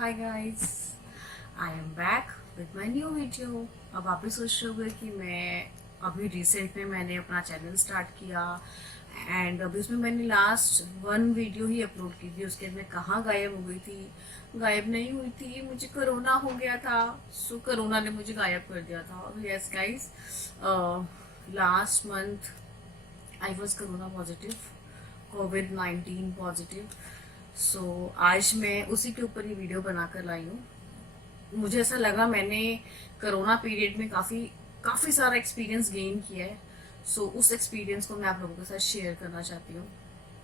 Hi guys, I am back with my new video. अब आप भी सोच रहे होंगे कि मैं अभी रिसेंट में मैंने अपना चैनल स्टार्ट किया एंड अभी उसमें मैंने लास्ट वन वीडियो ही अपलोड की थी। उसके बाद मैं कहाँ गायब हो गई थी? गायब नहीं हुई थी, मुझे कोरोना हो गया था। सो कोरोना ने मुझे गायब कर दिया था। Yes guys, last month I was corona positive, कोविड-19 पॉजिटिव। सो आज मैं उसी के ऊपर ये वीडियो बनाकर लाई हूँ। मुझे ऐसा लगा मैंने कोरोना पीरियड में काफ़ी काफ़ी सारा एक्सपीरियंस गेन किया है। सो उस एक्सपीरियंस को मैं आप लोगों के साथ शेयर करना चाहती हूँ।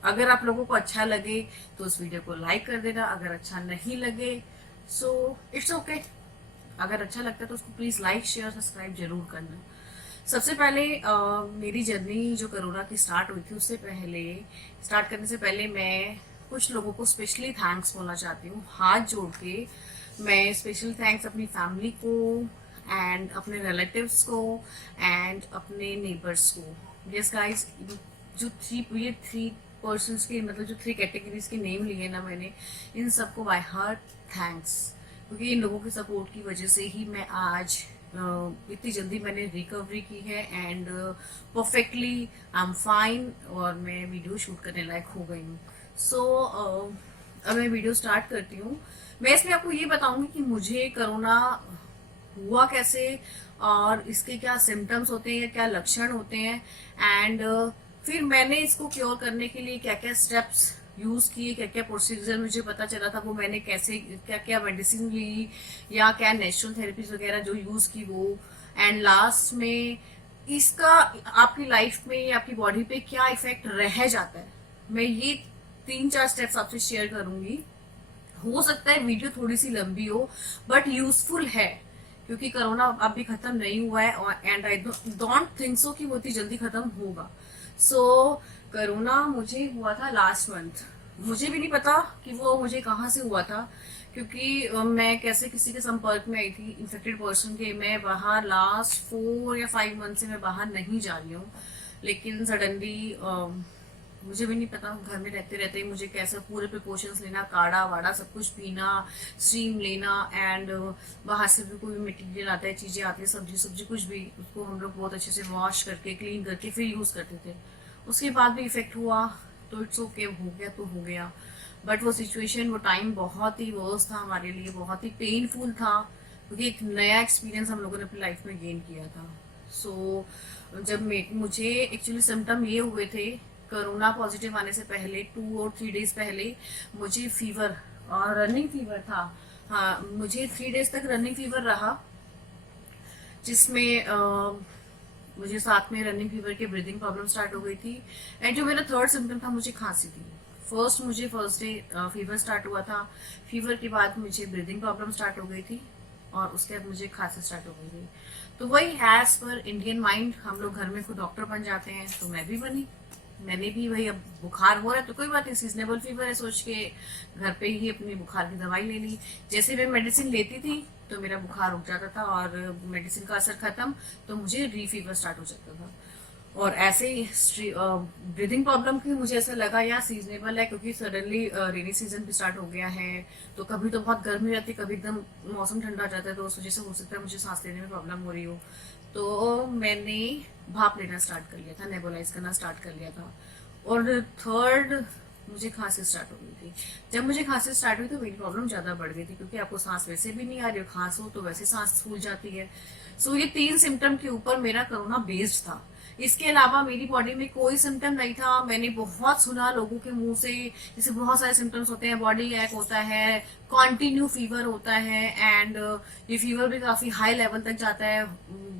अगर आप लोगों को अच्छा लगे तो उस वीडियो को लाइक कर देना, अगर अच्छा नहीं लगे सो इट्स ओके। अगर अच्छा लगता है तो उसको प्लीज़ लाइक शेयर सब्सक्राइब जरूर करना। सबसे पहले मेरी जर्नी जो कोरोना की स्टार्ट हुई थी उससे पहले, स्टार्ट करने से पहले मैं कुछ लोगों को स्पेशली थैंक्स बोलना चाहती हूँ। हाथ जोड़ के मैं स्पेशल थैंक्स अपनी फैमिली को एंड अपने रिलेटिव्स को एंड अपने नेबर्स को। यस गाइस, जो थ्री पर्सन्स के मतलब जो थ्री कैटेगरीज के नेम लिए ना मैंने, इन सबको बाय हार्ट थैंक्स। क्योंकि इन लोगों के सपोर्ट की वजह से ही मैं आज इतनी जल्दी मैंने रिकवरी की है and perfectly I am fine और मैं वीडियो शूट करने लायक हो गई हूँ। सो अब मैं वीडियो स्टार्ट करती हूँ। मैं इसमें आपको ये बताऊंगी कि मुझे कोरोना हुआ कैसे और इसके क्या सिम्टम्स होते हैं या क्या लक्षण होते हैं एंड फिर मैंने इसको क्योर करने के लिए क्या क्या स्टेप्स यूज किए, क्या क्या प्रोसीजर मुझे पता चला था वो मैंने कैसे क्या क्या मेडिसिन ली या क्या नेचुरल थेरेपीज वगैरह जो यूज की वो, एंड लास्ट में इसका आपकी लाइफ में आपकी बॉडी पे क्या इफेक्ट रह जाता है। मैं ये 3-4 स्टेप्स आपसे शेयर करूंगी। हो सकता है वीडियो थोड़ी सी लंबी हो बट यूजफुल है, क्योंकि कोरोना अभी खत्म नहीं हुआ है and I don't think so कि बहुत ही जल्दी खत्म होगा। सो कोरोना मुझे हुआ था लास्ट मंथ। मुझे भी नहीं पता कि वो मुझे कहाँ से हुआ था, क्योंकि मैं कैसे किसी के संपर्क में आई थी इन्फेक्टेड पर्सन के। मैं बाहर लास्ट 4 या 5 मंथ से मैं बाहर नहीं जा रही हूँ, लेकिन सडनली मुझे भी नहीं पता, घर में रहते रहते मुझे कैसे पूरे प्रिकॉशंस लेना, काढ़ा वाड़ा सब कुछ पीना, स्टीम लेना एंड बाहर से भी कोई मटेरियल आता है, चीजें आती है, सब्जी सब्जी कुछ भी, उसको हम लोग बहुत अच्छे से वॉश करके क्लीन करके फिर यूज करते थे। उसके बाद भी इफेक्ट हुआ तो इट्स ओके, हो गया तो हो गया। बट वो सिचुएशन, वो टाइम बहुत ही वर्स था हमारे लिए, बहुत ही पेनफुल था, क्योंकि एक नया एक्सपीरियंस हम लोगों ने अपनी लाइफ में गेन किया था। सो जब मुझे एक्चुअली सिम्टम ये हुए थे कोरोना पॉजिटिव आने से पहले, 2 और 3 डेज पहले मुझे फीवर और रनिंग फीवर था। हाँ, मुझे 3 डेज तक रनिंग फीवर रहा, जिसमें मुझे साथ में रनिंग फीवर के ब्रीदिंग प्रॉब्लम स्टार्ट हो गई थी। एंड जो मेरा थर्ड सिम्टम था मुझे खांसी थी। मुझे फर्स्ट डे फीवर स्टार्ट हुआ था। फीवर के बाद मुझे ब्रीदिंग प्रॉब्लम स्टार्ट हो गई थी और उसके बाद मुझे खांसी स्टार्ट हो गई थी। तो वही एज पर इंडियन माइंड, हम लोग घर में खुद डॉक्टर बन जाते हैं, तो मैं भी बनी। मैंने भी वही, अब बुखार हो रहा है तो कोई बात नहीं, सीजनेबल फीवर है सोच के घर पे ही अपनी बुखार की दवाई ले ली। जैसे मैं मेडिसिन लेती थी तो मेरा बुखार रुक जाता था और मेडिसिन का असर खत्म तो मुझे री फीवर स्टार्ट हो जाता था। और ऐसे ही ब्रीदिंग प्रॉब्लम की मुझे ऐसा लगा यार सीजनेबल है, क्योंकि सडनली रेनी सीजन भी स्टार्ट हो गया है, तो कभी तो बहुत गर्मी रहती है, कभी एकदम मौसम ठंडा आ जाता है, तो उस वजह से हो सकता है मुझे सांस लेने में प्रॉब्लम हो रही हो। तो मैंने भाप लेना स्टार्ट कर लिया था, नेबुलाइज करना स्टार्ट कर लिया था। और थर्ड, मुझे खांसी स्टार्ट हो गई थी। जब मुझे खांसी स्टार्ट हुई तो मेरी प्रॉब्लम ज्यादा बढ़ गई थी, क्योंकि आपको सांस वैसे भी नहीं आ रही, खांसो तो वैसे सांस फूल जाती है। सो ये 3 सिम्टम के ऊपर मेरा कोरोना बेस्ड था। इसके अलावा मेरी बॉडी में कोई सिम्टम नहीं था। मैंने बहुत सुना लोगों के मुंह से, जैसे बहुत सारे सिम्टम्स होते हैं, बॉडी एक होता है, कॉन्टिन्यू फीवर होता है एंड ये फीवर भी काफी हाई लेवल तक जाता है,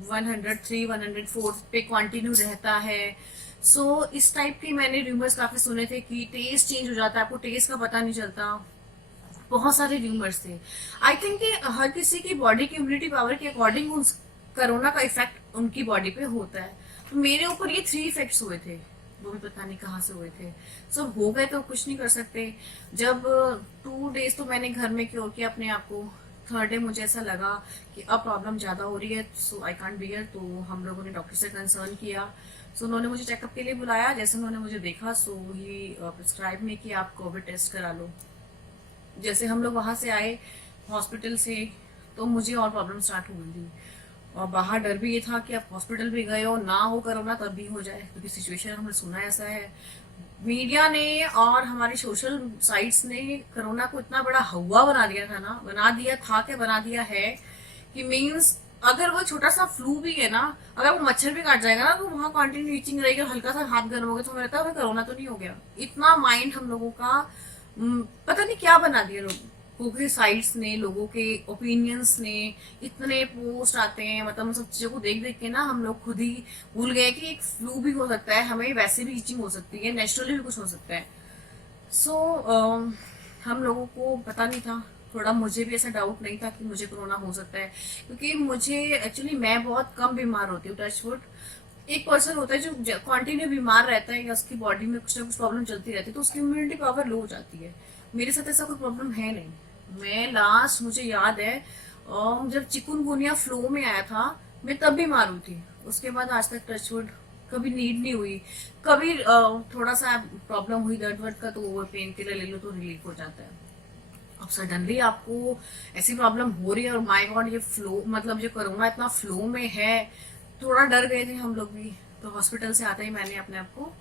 103 104 पे कॉन्टिन्यू रहता है। इस टाइप के मैंने रूमर्स काफी सुने थे कि टेस्ट चेंज हो जाता है, आपको टेस्ट का पता नहीं चलता। बहुत सारे रूमर्स थे। आई थिंक कि हर किसी की बॉडी की इम्यूनिटी पावर के अकॉर्डिंग कोरोना का इफेक्ट उनकी बॉडी पे होता है। तो मेरे ऊपर ये 3 इफेक्ट्स हुए थे, वो भी पता नहीं कहाँ से हुए थे। हो गए तो कुछ नहीं कर सकते। जब 2 डेज तो मैंने घर में क्योर किया अपने आप को। थर्ड डे मुझे ऐसा लगा कि अब प्रॉब्लम ज्यादा हो रही है, सो आई कांट बियर। तो हम लोगों ने डॉक्टर से कंसर्न किया। उन्होंने मुझे चेकअप के लिए बुलाया। जैसे उन्होंने मुझे देखा ही प्रिस्क्राइब में कि आप कोविड टेस्ट करा लो। जैसे हम लोग वहां से आए हॉस्पिटल से, तो मुझे और प्रॉब्लम स्टार्ट हो गई थी। और बाहर डर भी ये था कि आप हॉस्पिटल भी गए हो, ना हो कोरोना तब भी हो जाए, क्योंकि सिचुएशन हमने सुना ऐसा है। मीडिया ने और हमारी सोशल साइट्स ने कोरोना को इतना बड़ा हवा बना दिया था ना, बना दिया था क्या बना दिया है कि मीन्स अगर वो छोटा सा फ्लू भी है ना, अगर वो मच्छर भी काट जाएगा ना तो वहां कंटिन्यू ईचिंग रहेगी, हल्का सा हाथ गर्म हो गया तो हमें लगता है कोरोना तो नहीं हो गया। इतना माइंड हम लोगों का पता नहीं क्या बना दिया लोगों के साइट्स ने, लोगों के ओपिनियंस ने। इतने पोस्ट आते हैं, मतलब उन सब चीजों को देख देख के ना हम लोग खुद ही भूल गए कि एक फ्लू भी हो सकता है, हमें वैसे भी ईचिंग हो सकती है, नेचुरली भी कुछ हो सकता है। सो हम लोगों को पता नहीं था, थोड़ा मुझे भी ऐसा डाउट नहीं था कि मुझे कोरोना हो सकता है, क्योंकि मुझे एक्चुअली मैं बहुत कम बीमार होती हूँ, टच वुड। एक पर्सन होता है जो कंटिन्यू बीमार रहता है या उसकी बॉडी में कुछ ना कुछ प्रॉब्लम चलती रहती है, तो उसकी इम्यूनिटी पावर लो हो जाती है। मेरे साथ ऐसा कोई प्रॉब्लम है नहीं। मैं लास्ट मुझे याद है जब चिकुनगुनिया फ्लो में आया था, मैं तब बीमार हुई थी। उसके बाद आज तक टच वुड कभी नीड नहीं हुई। कभी थोड़ा सा प्रॉब्लम हुई दर्द वर्द का, तो वो पेन किलर ले लो तो रिलीफ हो जाता है। अब सडनली आपको ऐसी प्रॉब्लम हो रही है और माय गॉड ये फ्लो, मतलब ये कोरोना इतना फ्लो में है, थोड़ा डर गए थे हम लोग भी। तो हॉस्पिटल से आते ही मैंने अपने आप को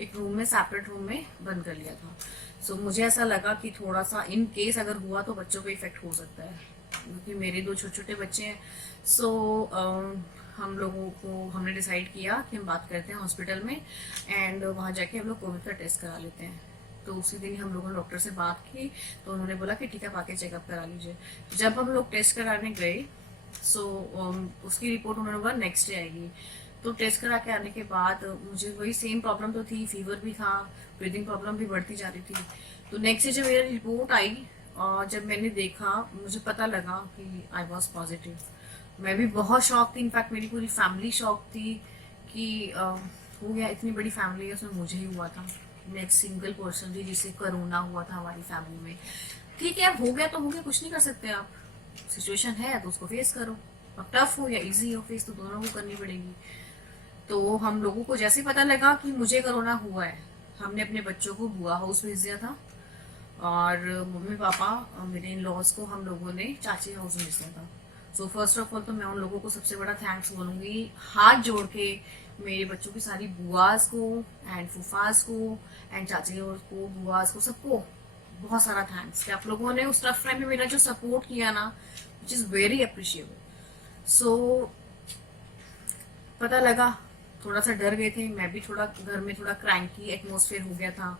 एक रूम में, सेपरेट रूम में बंद कर लिया था। सो मुझे ऐसा लगा कि थोड़ा सा इन केस अगर हुआ तो बच्चों पे इफेक्ट हो सकता है, क्योंकि मेरे दो छोटे छोटे बच्चे हैं। सो हम लोगों को हमने डिसाइड किया कि हम बात करते हैं हॉस्पिटल में, एंड वहाँ जाके हम लोग कोविड का टेस्ट करा लेते हैं। तो उसी दिन हम लोगों ने डॉक्टर से बात की, तो उन्होंने बोला कि ठीक है, आके चेकअप करा लीजिए। जब हम लोग टेस्ट कराने गए, सो उसकी रिपोर्ट उन्होंने बोला नेक्स्ट डे आएगी। तो टेस्ट करा के आने के बाद मुझे वही सेम प्रॉब्लम तो थी, फीवर भी था, ब्रीदिंग प्रॉब्लम भी बढ़ती जा रही थी। तो नेक्स्ट डे जब मेरी रिपोर्ट आई और जब मैंने देखा, मुझे पता लगा कि आई वॉज पॉजिटिव। मैं भी बहुत शॉक थी, इनफैक्ट मेरी पूरी फैमिली शॉक थी कि हो गया, इतनी बड़ी फैमिली है, उसमें मुझे ही हुआ था। मैं एक सिंगल पर्सन थी जिसे कोरोना हुआ था हमारी फैमिली में। ठीक है, हो गया तो हो गया, कुछ नहीं कर सकते आप, सिचुएशन है तो उसको फेस करो। अब टफ हो या इजी हो, फेस तो दोनों को करनी पड़ेगी। तो हम लोगों को जैसे पता लगा कि मुझे कोरोना हुआ है, हमने अपने बच्चों को बुआ हाउस भेज दिया था, और मम्मी पापा मेरे इन लॉज को हम लोगों ने चाची हाउस भेज दिया था। सो फर्स्ट ऑफ ऑल तो मैं उन लोगों को सबसे बड़ा थैंक्स बोलूंगी, हाथ जोड़ के, मेरे बच्चों की सारी बुआस को एंड फूफास को एंड चाची को, बुआस को, सबको बहुत सारा थैंक्स कि आप लोगों ने उस टफ टाइम में मेरा जो सपोर्ट किया ना, विच इज़ वेरी अप्रिशिएबल। सो पता लगा, थोड़ा सा डर गए थे, मैं भी थोड़ा घर में थोड़ा क्रैंकी एटमोसफेयर हो गया था।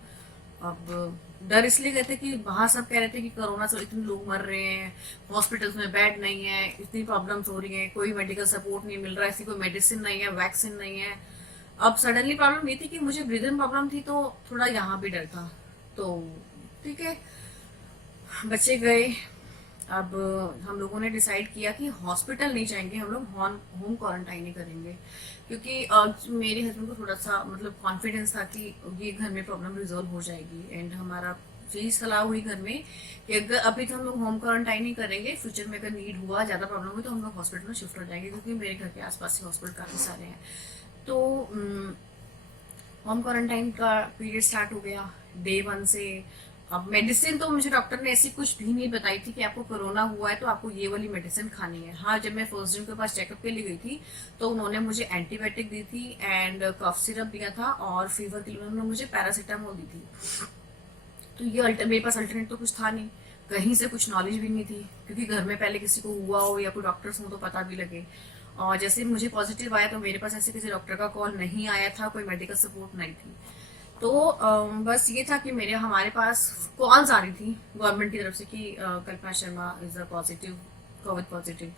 अब डर इसलिए गए थे कि बाहर सब कह रहे थे कि कोरोना से इतने लोग मर रहे हैं, हॉस्पिटल्स में बेड नहीं है, इतनी प्रॉब्लम्स हो रही हैं, कोई मेडिकल सपोर्ट नहीं मिल रहा है, ऐसी कोई मेडिसिन नहीं है, वैक्सीन नहीं है। अब सडनली प्रॉब्लम ये थी कि मुझे ब्रीदिंग प्रॉब्लम थी, तो थोड़ा यहाँ भी डर था। तो ठीक है, बच्चे गए। अब हम लोगों ने डिसाइड किया कि हॉस्पिटल नहीं जाएंगे, हम लोग होम क्वारंटाइन ही करेंगे, क्योंकि मेरे हस्बैंड को थोड़ा सा मतलब कॉन्फिडेंस था कि ये घर में प्रॉब्लम रिजॉल्व हो जाएगी। एंड हमारा यही सलाह हुई घर में कि अगर अभी तो हम लोग होम क्वारंटाइन ही करेंगे, फ्यूचर में अगर नीड हुआ, ज़्यादा प्रॉब्लम हुई तो हम लोग हॉस्पिटल में शिफ्ट हो जाएंगे, क्योंकि मेरे घर के आसपास से हॉस्पिटल काफ़ी सारे हैं। तो होम क्वारंटाइन का पीरियड स्टार्ट हो गया डे 1 से। अब मेडिसिन तो मुझे डॉक्टर ने ऐसी कुछ भी नहीं बताई थी कि आपको कोरोना हुआ है तो आपको ये वाली मेडिसिन खानी है। हाँ, जब मैं फर्स्ट दिन के पास चेकअप के लिए गई थी तो उन्होंने मुझे एंटीबायोटिक दी थी एंड कफ सिरप दिया था, और फीवर के लिए उन्होंने मुझे पैरासीटामोल दी थी। तो ये मेरे पास अल्टरनेट तो कुछ था नहीं, कहीं से कुछ नॉलेज भी नहीं थी, क्योंकि घर में पहले किसी को हुआ हो या कोई डॉक्टर्स हो तो पता भी लगे। और जैसे मुझे पॉजिटिव आया तो मेरे पास ऐसे किसी डॉक्टर का कॉल नहीं आया था, कोई मेडिकल सपोर्ट नहीं थी। तो बस ये था कि हमारे पास कॉल्स आ रही थी गवर्नमेंट की तरफ से कि Kalpana Sharma is a positive, covid positive.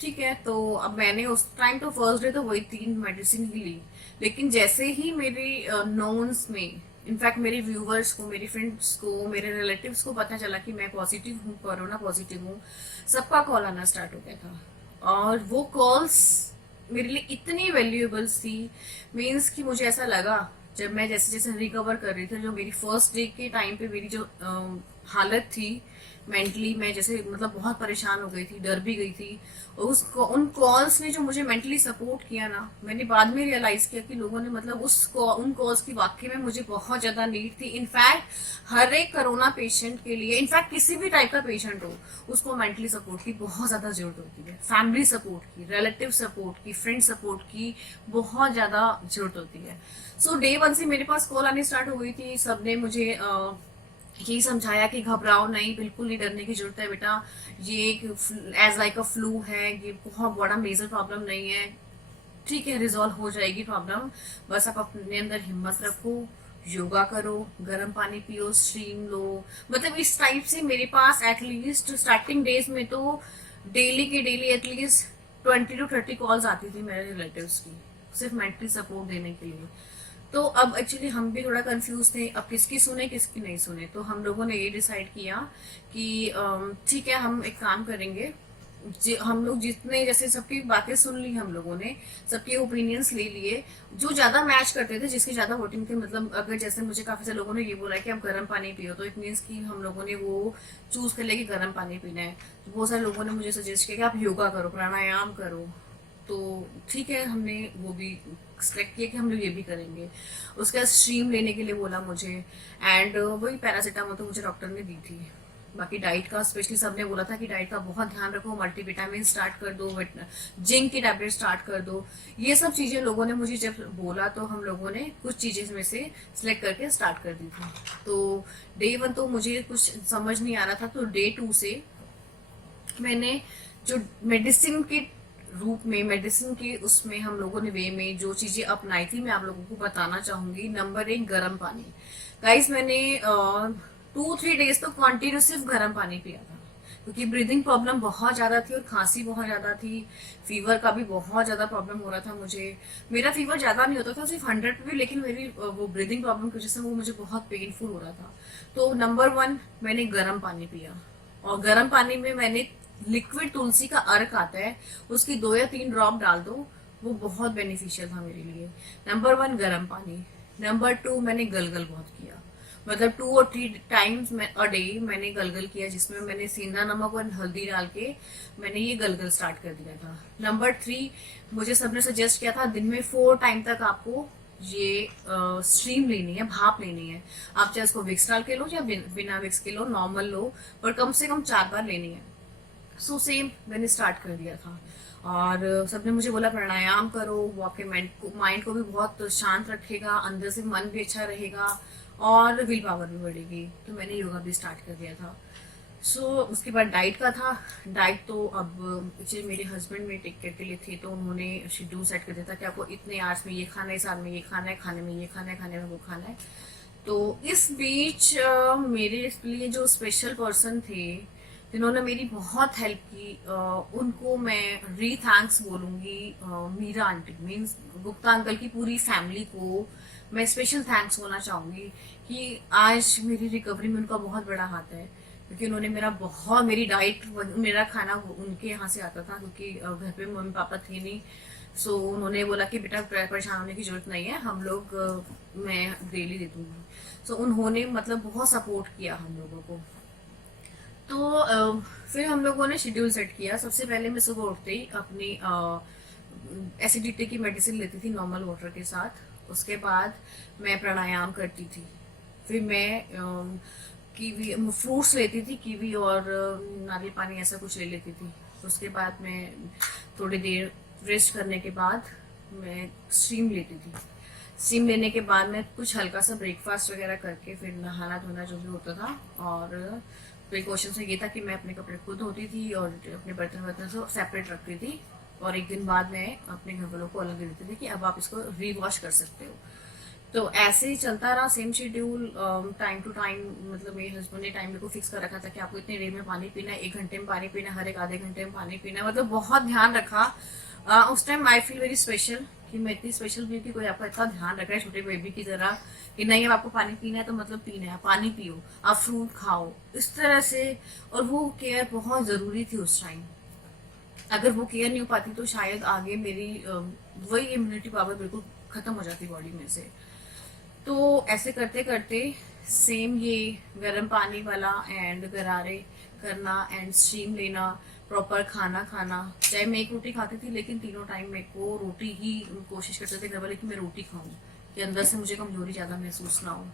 ठीक है, तो अब मैंने उस टाइम तो फर्स्ट डे तो वही 3 मेडिसिन ही ली, लेकिन जैसे ही मेरे नोन्स में, इनफैक्ट मेरे व्यूवर्स को, मेरे फ्रेंड्स को, मेरे रिलेटिव्स को पता चला कि मैं पॉजिटिव हूँ, कोरोना पॉजिटिव हूँ, सबका कॉल आना स्टार्ट हो गया था। और वो कॉल्स मेरे लिए इतनी वैल्यूएबल्स थी, मीन्स कि मुझे ऐसा लगा जब मैं जैसे जैसे रिकवर कर रही थी, जो मेरी फर्स्ट डे के टाइम पे मेरी जो हालत थी, मेंटली मैं जैसे मतलब बहुत परेशान हो गई थी, डर भी गई थी। और उन कॉल्स ने जो मुझे मेंटली सपोर्ट किया ना, मैंने बाद में रियलाइज किया कि लोगों ने मतलब उन कॉल्स की वाकई में मुझे बहुत ज्यादा नीड थी। इनफैक्ट हर एक कोरोना पेशेंट के लिए, इनफैक्ट किसी भी टाइप का पेशेंट हो, उसको मेंटली सपोर्ट की बहुत ज्यादा जरूरत होती है। फैमिली सपोर्ट की, रिलेटिव सपोर्ट की, फ्रेंड सपोर्ट की बहुत ज्यादा जरूरत होती है। सो डे वन से मेरे पास कॉल आनी स्टार्ट हो गई थी। सबने मुझे यही समझाया कि घबराओ नहीं, बिल्कुल नहीं डरने की जरूरत है बेटा, ये एज लाइक अ फ्लू है, ये बहुत बड़ा मेजर प्रॉब्लम नहीं है, ठीक है, रिजॉल्व हो जाएगी प्रॉब्लम। बस आप अपने अंदर हिम्मत रखो, योगा करो, गर्म पानी पियो, स्ट्रीम लो। मतलब इस टाइप से मेरे पास एटलीस्ट स्टार्टिंग डेज में तो डेली के डेली एटलीस्ट 20 to 30 कॉल्स आती थी मेरे रिलेटिव्स की, सिर्फ मेंटली सपोर्ट देने के लिए। तो अब एक्चुअली हम भी थोड़ा कंफ्यूज थे, अब किसकी सुने किसकी नहीं सुने। तो हम लोगों ने ये डिसाइड किया कि ठीक है, हम एक काम करेंगे। हम लोग जितने जैसे सबकी बातें सुन ली हम लोगों ने, सबके ओपिनियंस ले लिए, जो ज्यादा मैच करते थे, जिसकी ज्यादा वोटिंग थी। मतलब अगर जैसे मुझे काफी सारे लोगों ने ये बोला कि आप गर्म पानी पियो, तो इट मीन्स कि हम लोगों ने वो चूज कर लिया कि गर्म पानी पीना है। तो बहुत सारे लोगों ने मुझे सजेस्ट किया कि आप योगा करो, प्राणायाम करो। तो ठीक है, हमने वो भी सेलेक्ट किया कि हम लोग ये भी करेंगे। उसके बाद स्ट्रीम लेने के लिए बोला मुझे, एंड वही पैरासीटामोल तो मुझे डॉक्टर ने दी थी। बाकी डाइट का स्पेशली सबने बोला था कि डाइट का बहुत ध्यान रखो, मल्टीविटामिन स्टार्ट कर दो, जिंक की टैबलेट स्टार्ट कर दो। ये सब चीजें लोगों ने मुझे जब बोला तो हम लोगों ने कुछ चीजें में से सिलेक्ट करके स्टार्ट कर दी थी। तो डे वन तो मुझे कुछ समझ नहीं आ रहा था, तो डे टू से मैंने जो मेडिसिन के रूप में, मेडिसिन के उसमें हम लोगों ने वे में जो चीजें अपनाई थी, मैं आप लोगों को बताना चाहूंगी। नंबर 1, गर्म पानी। गाइस, मैंने 2-3 डेज तो कंटिन्यू सिर्फ गर्म पानी पिया था, क्योंकि ब्रीदिंग प्रॉब्लम बहुत ज्यादा थी और खांसी बहुत ज्यादा थी। फीवर का भी बहुत ज्यादा प्रॉब्लम हो रहा था मुझे। मेरा फीवर ज्यादा नहीं होता था, सिर्फ 100 पे भी, लेकिन मेरी वो ब्रीदिंग प्रॉब्लम की वजह से वो मुझे बहुत पेनफुल हो रहा था। तो नंबर 1, मैंने गर्म पानी पिया। और गर्म पानी में मैंने लिक्विड तुलसी का अर्क आता है, उसकी 2 या 3 ड्रॉप डाल दो, वो बहुत बेनिफिशियल था मेरे लिए। नंबर 1, गर्म पानी। नंबर 2, मैंने गलगल बहुत किया। मतलब 2 और 3 टाइम्स अ डे मैंने गलगल किया, जिसमें मैंने सेंधा नमक और हल्दी डाल के मैंने ये गलगल स्टार्ट कर दिया था। नंबर 3, मुझे सबने सजेस्ट किया था दिन में 4 टाइम तक आपको ये स्ट्रीम लेनी है, भाप लेनी है। आप चाहे उसको विक्स डाल के लो या बिना विक्स के लो, नॉर्मल लो, पर कम से कम 4 बार लेनी है। सो सेम मैंने स्टार्ट कर दिया था। और सबने मुझे बोला प्राणायाम करो, वो आपके माइंड को भी बहुत शांत रखेगा, अंदर से मन भी अच्छा रहेगा और विल पावर भी बढ़ेगी। तो मैंने योगा भी स्टार्ट कर दिया था। सो उसके बाद डाइट का था। डाइट तो अब एक्चुअली मेरे हस्बैंड में टेक केयर के लिए थे, तो उन्होंने शेड्यूल सेट कर दिया था कि आपको इतने आवर्स में ये खाना है, इस आवर में ये खाना है, खाने में ये खाना है, खाने में वो खाना है। तो इस बीच मेरे लिए जो स्पेशल पर्सन थे, जिन्होंने मेरी बहुत हेल्प की, उनको मैं री थैंक्स बोलूंगी। Meera aunty, means Gupta uncle की पूरी फैमिली को मैं स्पेशल थैंक्स बोलना चाहूंगी कि आज मेरी रिकवरी में उनका बहुत बड़ा हाथ है। क्योंकि उन्होंने मेरी डाइट, मेरा खाना उनके यहाँ से आता था, क्योंकि घर पे मम्मी पापा थे नहीं। सो उन्होंने बोला कि बेटा परेशान होने की जरूरत नहीं है, हम लोग मैं डेली दे दूंगी। सो उन्होंने मतलब बहुत सपोर्ट किया हम लोगों को। तो फिर हम लोगों ने शेड्यूल सेट किया। सबसे पहले मैं सुबह उठते ही अपनी एसिडिटी की मेडिसिन लेती थी नॉर्मल वाटर के साथ। उसके बाद मैं प्राणायाम करती थी। फिर मैं कीवी फ्रूट्स लेती थी, कीवी और नारियल पानी ऐसा कुछ ले लेती थी। उसके बाद मैं थोड़ी देर रेस्ट करने के बाद मैं स्टीम लेती थी। स्टीम लेने के बाद मैं कुछ हल्का सा ब्रेकफास्ट वगैरह करके फिर नहाना धोना जो भी होता था। और प्रिकॉशन से ये था कि मैं अपने कपड़े खुद धोती थी और अपने बर्तन वर्तन से सेपरेट रखती थी। और एक दिन बाद मैं अपने घर वालों को अलग दे देती थी कि अब आप इसको रीवॉश कर सकते हो। तो ऐसे ही चलता रहा, same schedule, time to time. मतलब मेरे हस्बैंड ने टाइम मेरे को फिक्स कर रखा था कि आपको इतने देर में पानी पीना है, 1 घंटे में पानी पीना, हर एक आधे घंटे में पानी पीना। मतलब बहुत ध्यान रखा। उस time I feel very special कि मैं इतनी स्पेशल भी कि कोई आपका इतना ध्यान रख रहा है छोटे बेबी की तरह, कि नहीं अब आपको पानी पीना है तो मतलब पीना है, पानी पियो, आप फ्रूट खाओ, इस तरह से। और वो केयर बहुत जरूरी थी उस टाइम। अगर वो केयर नहीं हो पाती तो शायद आगे मेरी वही इम्यूनिटी पावर बिल्कुल खत्म हो जाती बॉडी में से। तो ऐसे करते करते सेम ये गर्म पानी वाला एंड गरारे करना एंड स्ट्रीम लेना, प्रॉपर खाना खाना। चाहे मैं एक रोटी खाती थी लेकिन तीनों टाइम मेरे को रोटी ही कोशिश करते थे घर वाले कि मैं रोटी खाऊं, कि अंदर से मुझे कमजोरी ज़्यादा महसूस ना हो।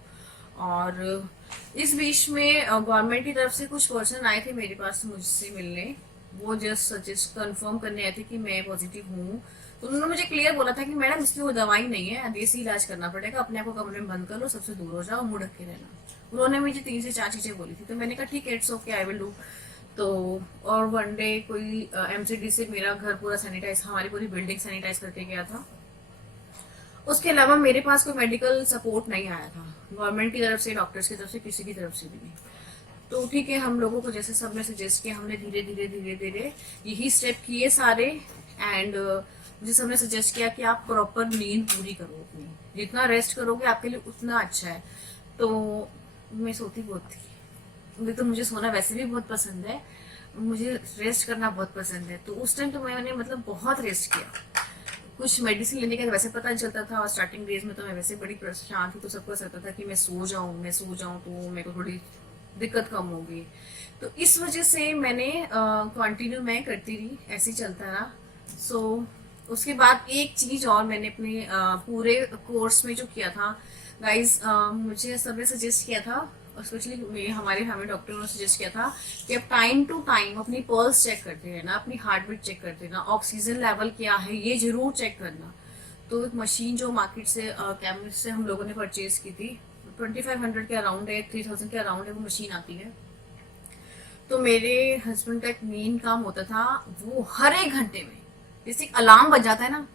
और इस बीच में गवर्नमेंट की तरफ से कुछ पर्सन आए थे मेरे पास मुझसे मिलने। वो जस्ट सजेस्ट कंफर्म करने आए थे कि मैं पॉजिटिव हूँ। तो उन्होंने मुझे क्लियर बोला था कि मैडम इसकी वो दवाई नहीं है, देसी इलाज करना पड़ेगा, अपने आप को कमरे में बंद कर लो, सबसे दूर हो जाओ, मुंह ढक के रहना। उन्होंने मुझे 3 से 4 चीजें बोली थी। तो मैंने कहा ठीक है, it's okay, I will do. तो और वन डे कोई एमसीडी से मेरा घर पूरा सैनिटाइज, हमारी पूरी बिल्डिंग सैनिटाइज करके गया था। उसके अलावा मेरे पास कोई मेडिकल सपोर्ट नहीं आया था गवर्नमेंट की तरफ से, डॉक्टर्स की तरफ से, किसी की तरफ से भी नहीं। तो ठीक है, हम लोगों को जैसे सबने सजेस्ट किया, हमने धीरे धीरे धीरे धीरे यही स्टेप किए सारे। एंड मुझे सबने सजेस्ट किया कि आप प्रॉपर नींद पूरी करो अपनी, जितना रेस्ट करोगे आपके लिए उतना अच्छा है। तो मैं सोती बहुत थी, तो मुझे सोना वैसे भी बहुत पसंद है, मुझे रेस्ट करना बहुत पसंद है। तो उस टाइम तो मैंने मतलब बहुत रेस्ट किया। कुछ मेडिसिन लेने का वैसे पता नहीं चलता था, और स्टार्टिंग डेज में तो मैं वैसे बड़ी परेशान थी। तो सबको ऐसा था कि मैं सो जाऊं तो मेरे को थोड़ी दिक्कत कम होगी। तो इस वजह से मैंने कंटिन्यू मैं करती रही, ऐसे ही चलता रहा। सो उसके बाद एक चीज और मैंने अपने पूरे कोर्स में जो किया था गाइज, मुझे सबने सजेस्ट किया था, स्पेशली हमारे फैमिली डॉक्टर ने सजेस्ट किया था कि आप टाइम टू टाइम अपनी पल्स चेक करते रहना, अपनी हार्ट बीट चेक करते रहना, ऑक्सीजन लेवल क्या है ये जरूर चेक करना। तो एक मशीन जो मार्केट से केमिस्ट से हम लोगों ने परचेज की थी, 2500 के अराउंड है, 3000 के अराउंड है, वो मशीन आती है। तो मेरे हस्बैंड का एक मेन काम होता था, वो हर एक घंटे में जैसे अलार्म बज जाता है ना,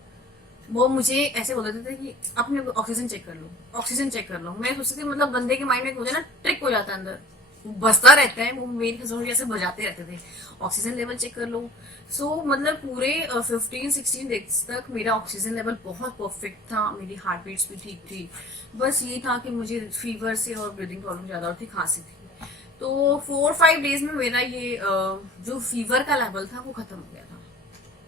वो मुझे ऐसे बोल देते थे कि अपने ऑक्सीजन चेक कर लो, ऑक्सीजन चेक कर लो। मैं सोचती थी मतलब बंदे के माइंड में मुझे ना ट्रिक हो जाता है अंदर, वो बजता रहता है, वो मेरे हस्बैंड ऐसे बजाते रहते थे, ऑक्सीजन लेवल चेक कर लो। सो मतलब पूरे 15-16 डेज तक मेरा ऑक्सीजन लेवल बहुत परफेक्ट था, मेरी हार्ट बीट्स भी ठीक थी। बस ये था कि मुझे फीवर से और ब्रीदिंग प्रॉब्लम ज्यादा थी, खांसी थी। तो 4-5 डेज में मेरा ये जो फीवर का लेवल था वो खत्म हो गया था।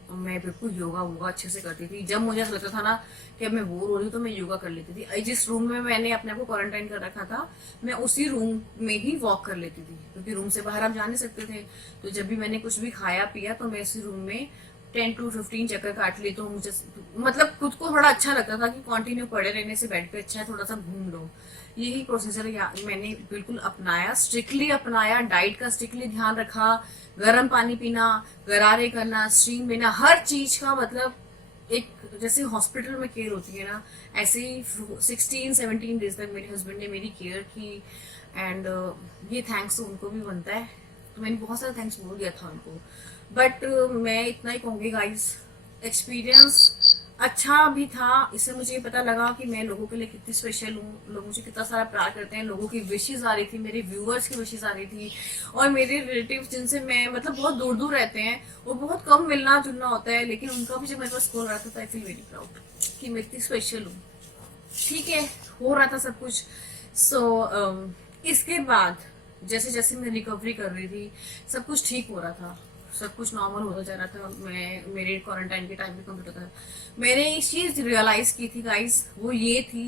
तो मैं बिल्कुल योगा वोगा अच्छे से करती थी। जब मुझे ऐसा लगता था ना कि अब मैं बोर हो रही हूँ तो मैं योगा कर लेती थी। जिस रूम में मैंने अपने आप को क्वारंटाइन कर रखा था, मैं उसी रूम में ही वॉक कर लेती थी, क्योंकि रूम से बाहर आप जा नहीं सकते थे। तो जब भी मैंने कुछ भी खाया पिया तो मैं उसी रूम में 10 to 15 चक्कर काट ली। तो मुझे मतलब खुद को थोड़ा अच्छा लगता था कि कंटिन्यू पड़े रहने से बेड पे अच्छा है थोड़ा सा घूम लो। यही प्रोसीजर मैंने बिल्कुल अपनाया, स्ट्रिक्टली अपनाया, डाइट का स्ट्रिक्टली ध्यान रखा, गर्म पानी पीना, गरारे करना, स्टीम लेना, हर चीज का मतलब एक जैसे हॉस्पिटल में केयर होती है ना, ऐसे ही 16-17 डेज तक मेरे हस्बैंड ने मेरी केयर की। एंड ये थैंक्स तो उनको भी बनता है, तो मैंने बहुत सारा थैंक्स बोल दिया था उनको। बट मैं इतना ही कहूंगी गाइस, एक्सपीरियंस अच्छा भी था। इससे मुझे पता लगा कि मैं लोगों के लिए कितनी स्पेशल हूँ, लोग मुझे कितना सारा प्यार करते हैं, लोगों की विशेष आ रही थी, मेरे व्यूअर्स की विशेष आ रही थी, और मेरे रिलेटिव्स जिनसे मैं मतलब बहुत दूर दूर रहते हैं, वो बहुत कम मिलना जुलना होता है, लेकिन उनका भी जब मेरे पास कॉल आता था, आई फील वेरी प्राउड कि मैं इतनी स्पेशल हूँ। ठीक है, हो रहा था सब कुछ। सो इसके बाद जैसे जैसे मैं रिकवरी कर रही थी, सब कुछ ठीक हो रहा था, सब कुछ नॉर्मल होता जा रहा था। मैं मेरे क्वारंटाइन के टाइम भी कंप्लीट होता था। मैंने एक चीज रियलाइज की थी गाइस, वो ये थी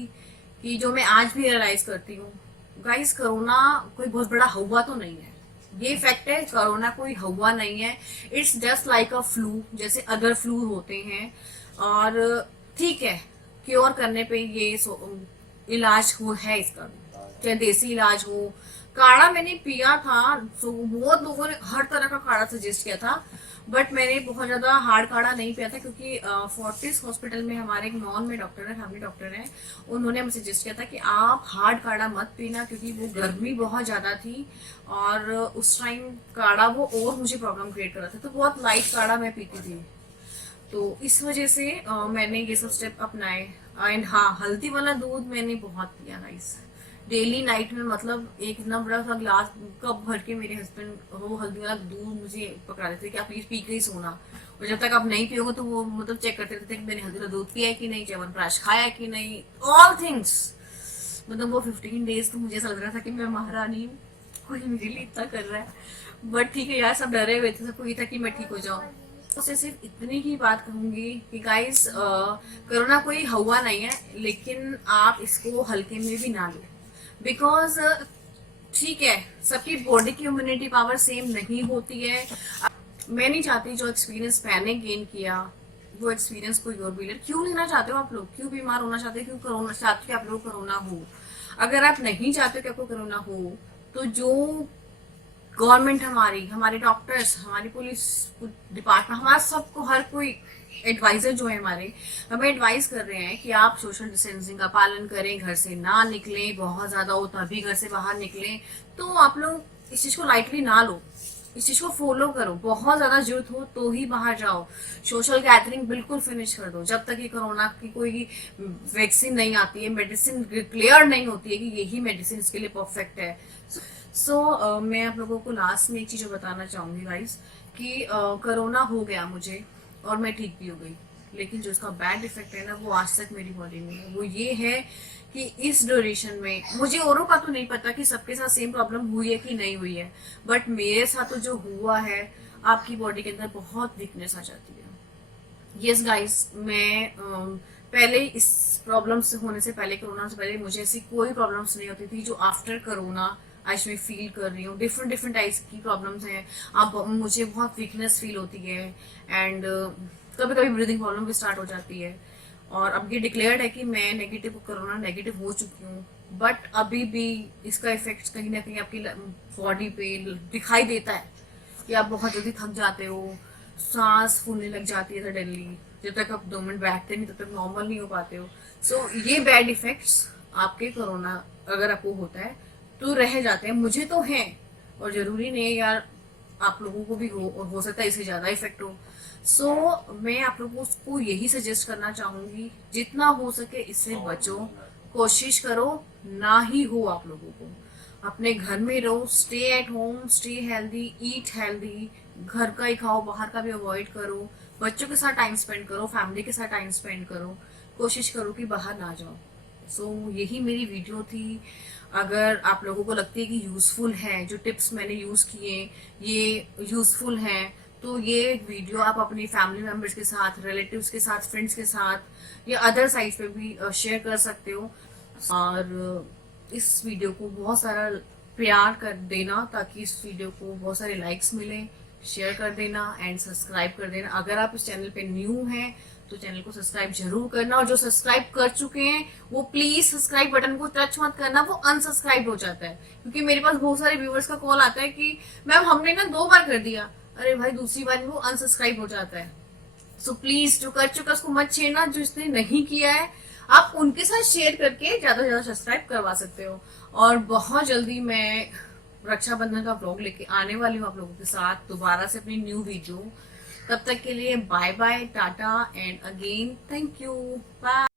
कि जो मैं आज भी रियलाइज करती हूँ गाइस, कोरोना कोई बहुत बड़ा हवा तो नहीं है। ये फैक्ट है, कोरोना कोई हवा नहीं है। It's just like a flu, जैसे अदर फ्लू होते हैं। और ठीक है, क्योर करने पे ये इलाज हो है इसका, चाहे देसी इलाज हो। काढ़ा मैंने पिया था, तो बहुत लोगों ने हर तरह का काढ़ा सजेस्ट किया था, बट मैंने बहुत ज्यादा हार्ड काढ़ा नहीं पिया था, क्योंकि फोर्टिस हॉस्पिटल में हमारे एक नॉन में डॉक्टर है, फैमिली डॉक्टर है, उन्होंने हमें सजेस्ट किया था कि आप हार्ड काढ़ा मत पीना, क्योंकि वो गर्मी बहुत ज्यादा थी और उस टाइम काढ़ा वो और मुझे प्रॉब्लम क्रिएट कर रहा था। तो बहुत लाइट काढ़ा मैं पीती थी। तो इस वजह से मैंने ये सब स्टेप अपनाए। एंड हाँ, हल्दी वाला दूध मैंने बहुत पिया गाइस, डेली नाइट में, मतलब एक इतना बड़ा सा ग्लास कप भर के मेरे हस्बैंड वो हल्दी वाला दूध मुझे पकड़ा देते कि आप प्लीज पी के ही सोना। और जब तक आप नहीं पियोगे तो वो मतलब चेक करते रहते कि मैंने हल्दी वाला दूध पिया है कि नहीं, च्यवनप्राश खाया है कि नहीं, ऑल थिंग्स। मतलब वो 15 डेज तो मुझे ऐसा लग रहा था कि मैं महारानी हूँ, कोई मेरे लिए इतना कर रहा है। बट ठीक है यार, सब डरे हुए थे, सबको ये था कि मैं ठीक हो जाऊँ। उससे सिर्फ इतनी ही बात कहूंगी कि गाइस, कोरोना कोई हवा नहीं है, लेकिन आप इसको हल्के में भी ना लो। बिकॉज ठीक है, सबकी बॉडी की इम्यूनिटी पावर सेम नहीं होती है। मैं नहीं चाहती जो एक्सपीरियंस मैंने गेन किया वो एक्सपीरियंस कोई और भी ले। क्यों लेना चाहते हो आप लोग? क्यों बीमार होना चाहते हो? क्यों कोरोना चाहते हो कि आप लोग कोरोना हो? अगर आप नहीं चाहते हो कि आपको कोरोना हो, तो जो गवर्नमेंट हमारी, हमारे डॉक्टर्स, हमारी पुलिस डिपार्टमेंट, हमारा सबको, हर कोई एडवाइजर जो है हमारे, हमें एडवाइस कर रहे हैं कि आप सोशल डिस्टेंसिंग का पालन करें, घर से ना निकलें, बहुत ज्यादा हो तभी घर से बाहर निकलें। तो आप लोग इस चीज को लाइटली ना लो, इस चीज को फॉलो करो। बहुत ज्यादा जरूरत हो तो ही बाहर जाओ। सोशल गैदरिंग बिल्कुल फिनिश कर दो जब तक कि कोरोना की कोई वैक्सीन नहीं आती है, मेडिसिन क्लियर नहीं होती है कि यही मेडिसिन इसके लिए परफेक्ट है। मैं आप लोगों को लास्ट में एक चीज बताना चाहूंगी गाइस, कि कोरोना हो गया मुझे और मैं ठीक भी हो गई, लेकिन जो इसका बैड इफेक्ट है ना वो आज तक मेरी बॉडी में है। वो ये है कि इस ड्यूरेशन में, मुझे औरों का तो नहीं पता कि सबके साथ सेम प्रॉब्लम हुई है कि नहीं हुई है, बट मेरे साथ तो जो हुआ है, आपकी बॉडी के अंदर बहुत वीकनेस आ जाती है। यस गाइस, मैं पहले इस प्रॉब्लम से होने से पहले, कोरोना से पहले मुझे ऐसी कोई प्रॉब्लम्स नहीं होती थी जो आफ्टर कोरोना आज मैं फील कर रही हूँ। डिफरेंट डिफरेंट टाइप्स की प्रॉब्लम्स हैं। अब मुझे बहुत वीकनेस फील होती है एंड कभी कभी ब्रीदिंग प्रॉब्लम भी स्टार्ट हो जाती है। और अब ये डिक्लेयर्ड है कि मैं नेगेटिव, कोरोना नेगेटिव हो चुकी हूँ, बट अभी भी इसका इफेक्ट कहीं ना कहीं आपकी बॉडी पे दिखाई देता है कि आप बहुत जल्दी थक जाते हो, सांस फूलने लग जाती है सडनली, जब तक आप 2 मिनट बैठते नहीं तब तक नॉर्मल नहीं हो पाते हो। ये बैड इफेक्ट्स आपके कोरोना अगर आपको होता है तो रह जाते हैं। मुझे तो है, और जरूरी नहीं है यार आप लोगों को भी हो, और हो सकता है इससे ज्यादा इफेक्ट हो। मैं आप लोगों को यही सजेस्ट करना चाहूंगी, जितना हो सके इससे बचो, कोशिश करो ना ही हो आप लोगों को। अपने घर में रहो, stay at home, stay healthy, eat healthy, घर का ही खाओ, बाहर का भी अवॉइड करो, बच्चों के साथ टाइम स्पेंड करो, फैमिली के साथ टाइम स्पेंड करो, कोशिश करो कि बाहर ना जाओ। यही मेरी वीडियो थी। अगर आप लोगों को लगती है कि यूजफुल है, जो टिप्स मैंने यूज किए ये यूजफुल हैं, तो ये वीडियो आप अपनी फैमिली मेंबर्स के साथ, रिलेटिव्स के साथ, फ्रेंड्स के साथ या अदर साइट्स पे भी शेयर कर सकते हो। और इस वीडियो को बहुत सारा प्यार कर देना ताकि इस वीडियो को बहुत सारे लाइक्स मिले। शेयर कर देना एंड सब्सक्राइब कर देना। अगर आप इस चैनल पे न्यू हैं तो चैनल को सब्सक्राइब जरूर करना, और जो सब्सक्राइब कर चुके हैं वो प्लीज सब्सक्राइब बटन को टच मत करना, वो अनसब्सक्राइब हो जाता है। क्योंकि मेरे पास बहुत सारे व्यूअर्स का कॉल आता है कि मैम हमने ना 2 बार कर दिया, अरे भाई दूसरी बार वो अनसब्सक्राइब हो जाता है। प्लीज जो कर चुका उसको मत छेड़ना, जो इसने नहीं किया है आप उनके साथ शेयर करके ज्यादा से ज्यादा सब्सक्राइब करवा सकते हो। और बहुत जल्दी मैं रक्षाबंधन का व्लॉग लेके आने वाली हूँ आप लोगों के साथ दोबारा से अपनी न्यू वीडियो। तब तक के लिए bye bye, tata and again thank you, bye.